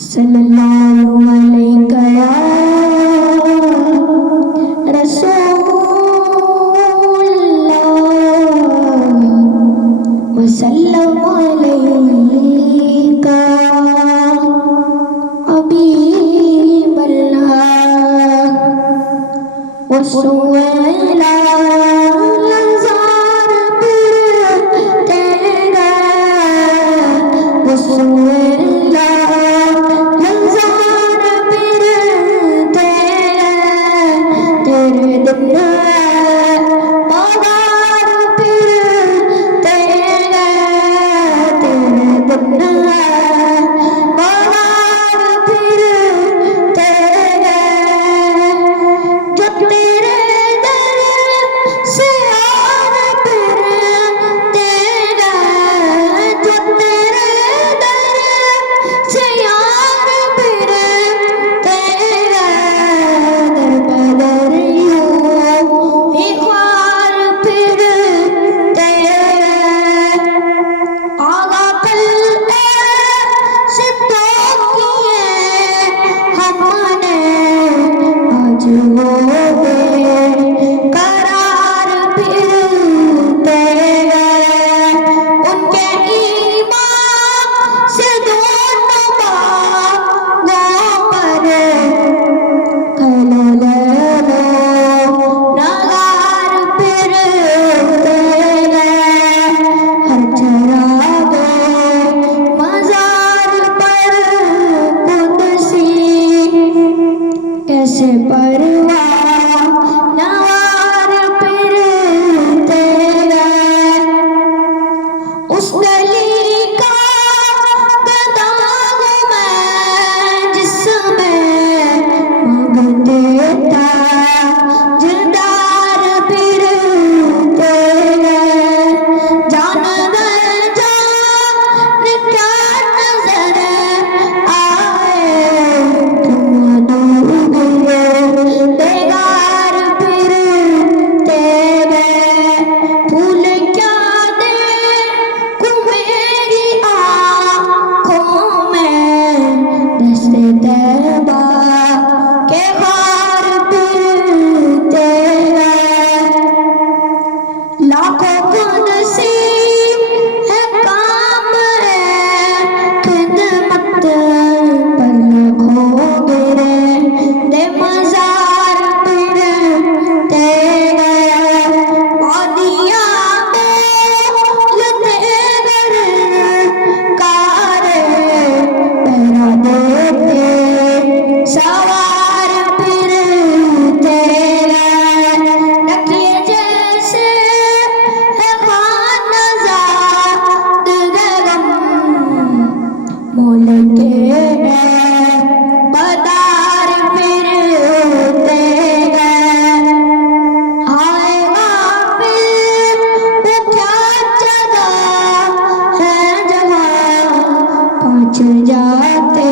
सल्लल्लाहु अलैहि या रसूलल्लाह वसल्लम अलैका हबीबल्लाह वसुएला लज़ार फिरते गए वसुएला लज़ार फिरते तेरे दिन मगार फिरते गए तेरे दिन मगार फिरते गए जो तेरे दर से यार फिरते गए जो तेरे दर से यार फिरते गए दर बदर यूं ही ख्वार फिरते गए आगा कल से तो किए हमने आज हो गए करार फिरते गए उनके ईमान से दोनों बागों पर कललो नगार फिरते गए हर चरागे मजार पर कुदसी कैसे परवाह नवार फिरते गए उस गली का गदा हूँ मैं जिसमें मांगते था दिलदार फिरते गए जान गए जान क्या नजर आए तुम डूबे बेगार फिरते गए फूल क्या देखूं मेरी आँखों में दस्ते तैबा के खार फिरते गए लाखों कुदसी है काम है खिदमत पर लाखों गिरे दे मजार फिरते गए वादिया बोलते गर कारे पहरा देते सवार फिरते गए नकिए जैसे है खान आजाद गगन मोल के गए बदार फिरते गए आएगा फिर वो क्या जगह है जहाँ पहुँच जाते